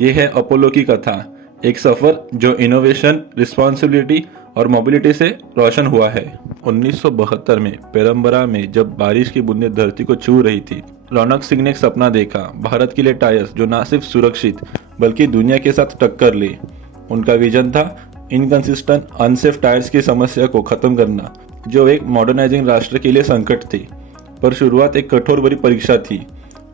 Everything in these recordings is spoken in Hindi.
ये है अपोलो की कथा, एक सफ़र जो इनोवेशन, रिस्पॉन्सिबिलिटी और मोबिलिटी से रोशन हुआ है। 1972 में पेरम्बरा में जब बारिश की बूंदें धरती को छू रही थी, रौनक सिंह ने एक सपना देखा, भारत के लिए टायर्स जो न सिर्फ सुरक्षित बल्कि दुनिया के साथ टक्कर ले। उनका विजन था इनकंसिस्टेंट अनसेफ टायर्स की समस्या को खत्म करना, जो एक मॉडर्नाइजिंग राष्ट्र के लिए संकट थी। पर शुरुआत एक कठोर भरी परीक्षा थी।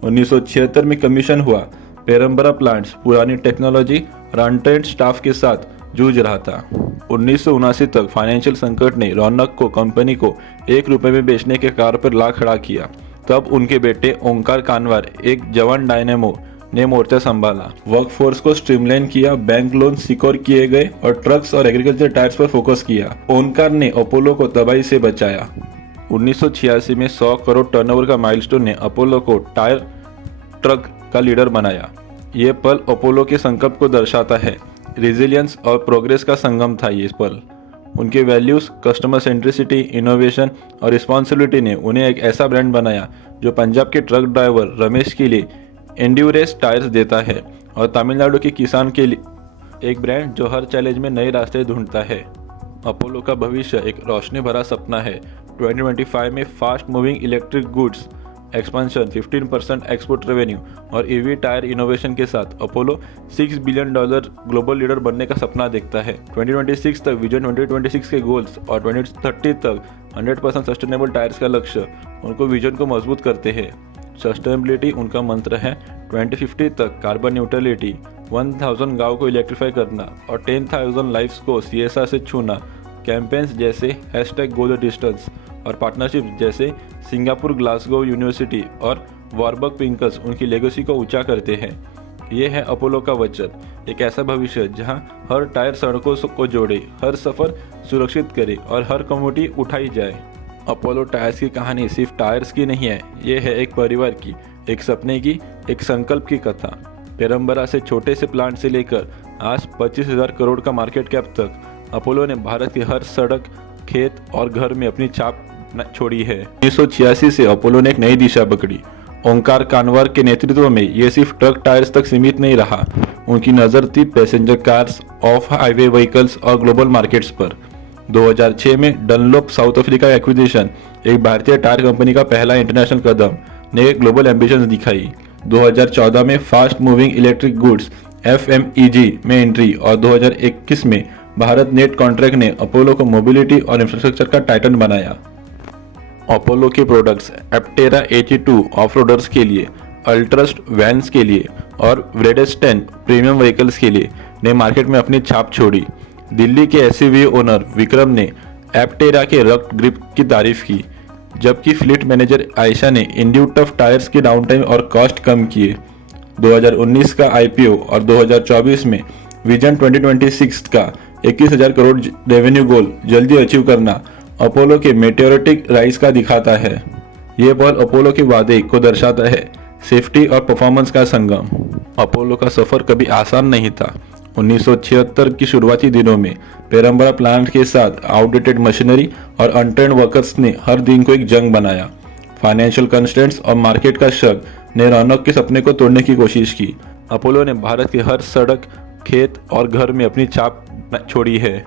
1976 में कमीशन हुआ पेरम्बरा प्लांट्स पुरानी टेक्नोलॉजी और अनट्रेंड स्टाफ के साथ जूझ रहा था। 1979 तक फाइनेंशियल संकट ने रौनक को कंपनी को ₹1 में बेचने के कार पर ला खड़ा किया। तब उनके बेटे ओंकार कानवार, एक जवान डायनेमो, ने मोर्चा संभाला, वर्कफोर्स को स्ट्रीमलाइन किया, बैंक लोन सिक्योर किए गए और ट्रक्स और एग्रीकल्चर टायर्स पर फोकस किया। ओंकार ने अपोलो को तबाही से बचाया। 1986 में 100 करोड़ टर्नओवर का माइलस्टोन ने अपोलो को टायर ट्रक का लीडर बनाया। ये पल अपोलो के संकल्प को दर्शाता है। रिजिलियंस और प्रोग्रेस का संगम था ये पल। उनके वैल्यूज, कस्टमर सेंट्रिसिटी, इनोवेशन और रिस्पॉन्सिबिलिटी ने उन्हें एक ऐसा ब्रांड बनाया जो पंजाब के ट्रक ड्राइवर रमेश के लिए एंड्योरेंस टायर्स देता है और तमिलनाडु के किसान के लिए एक ब्रांड जो हर चैलेंज में नए रास्ते ढूंढता है। अपोलो का भविष्य एक रोशनी भरा सपना है। 2025 में fast moving electric goods expansion, 15% export revenue और ईवी टायर इनोवेशन के साथ अपोलो $6 बिलियन ग्लोबल लीडर बनने का सपना देखता है। 2026 तक विजन 2026 के गोल्स और 2030 तक 100% सस्टेनेबल टायर्स का लक्ष्य उनको विजन को मजबूत करते हैं। सस्टेनेबिलिटी उनका मंत्र है। 2050 तक कार्बन न्यूट्रलिटी, 1000 गांव को इलेक्ट्रीफाई करना और 10,000 लाइफ्स को CSR से छूना। कैंपेन्स जैसे #Go the Distance और पार्टनरशिप जैसे सिंगापुर ग्लासगो यूनिवर्सिटी और वॉरबर्ग पिंकल्स उनकी लेगेसी को ऊंचा करते हैं। ये है अपोलो का वचन, एक ऐसा भविष्य जहां हर टायर सड़कों को जोड़े, हर सफ़र सुरक्षित करे और हर कम्युनिटी उठाई जाए। अपोलो टायर्स की कहानी सिर्फ टायर्स की नहीं है, ये है एक परिवार की, एक सपने की, एक संकल्प की कथा। पेरम्बरा से छोटे से प्लांट से लेकर आज 25,000 करोड़ का मार्केट कैप तक अपोलो ने भारत की हर सड़क, खेत और घर में अपनी छाप छोड़ी है। 1986 से अपोलो ने एक नई दिशा पकड़ी। ओंकार कानवार के नेतृत्व में ये सिर्फ ट्रक टायर्स तक सीमित नहीं रहा, उनकी नज़र थी passenger cars, of highway vehicles और ग्लोबल मार्केट्स पर। 2006 में डनलोप साउथ अफ्रीका एक्विजिशन, एक भारतीय टायर कंपनी का पहला इंटरनेशनल कदम, ने ग्लोबल एम्बिशंस दिखाई। 2014 में fast moving electric goods FMEG में एंट्री और 2021 में भारत नेट कॉन्ट्रैक्ट ने अपोलो को मोबिलिटी और इंफ्रास्ट्रक्चर का टाइटन बनाया। अपोलो के प्रोडक्ट्स एप्टेरा AG2 ऑफ-रोडर्स के लिए, अल्ट्रस्ट वैन्स के लिए और व्रेडेस्टेन प्रीमियम व्हीकल्स के लिए ने मार्केट में अपनी छाप छोड़ी। दिल्ली के SUV ओनर विक्रम ने एप्टेरा के रफ ग्रिप की तारीफ की, जबकि फ्लीट मैनेजर आयशा ने इंड्यू टफ टायर्स की डाउन टाइम और कॉस्ट कम किए। 2019 का IPO और 2024 में विजन 2026 का 21,000 करोड़ रेवेन्यू गोल जल्दी अचीव करना अपोलो के मेटेओरिटिक राइज का दिखाता है। ये पल अपोलो के वादे को दर्शाता है, सेफ्टी और परफॉर्मेंस का संगम। अपोलो का सफ़र कभी आसान नहीं था। 1976 की शुरुआती दिनों में पेरम्बरा प्लांट के साथ आउटडेटेड मशीनरी और अनट्रेंड वर्कर्स ने हर दिन को एक जंग बनाया। फाइनेंशियल कंस्ट्रेंट्स और मार्केट का शक ने रौनक के सपने को तोड़ने की कोशिश की। अपोलो ने भारत के हर सड़क, खेत और घर में अपनी छाप छोड़ी है।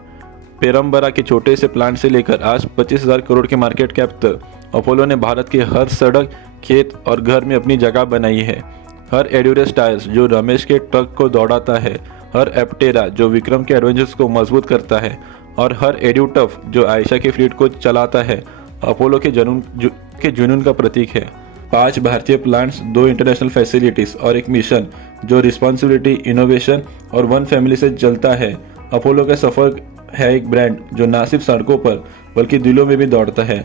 पेरम्बरा के छोटे से प्लांट से लेकर आज 25,000 करोड़ के मार्केट कैप तक अपोलो ने भारत के हर सड़क, खेत और घर में अपनी जगह बनाई है। हर एंड्योरेंस टायर्स जो रमेश के ट्रक को दौड़ाता है, हर एप्टेरा जो विक्रम के एडवेंचर्स को मजबूत करता है और हर एड्यूटफ जो आयशा के फ्लीट को चलाता है, अपोलो के जुनून का प्रतीक है। 5 भारतीय प्लांट्स, 2 इंटरनेशनल फैसिलिटीज और एक मिशन जो रिस्पॉन्सिबिलिटी, इनोवेशन और वन फैमिली से चलता है। अपोलो का सफर है एक ब्रांड जो न सिर्फ सड़कों पर बल्कि दिलों में भी दौड़ता है।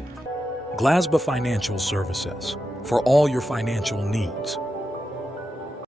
Glasba Financial Services for all your financial needs.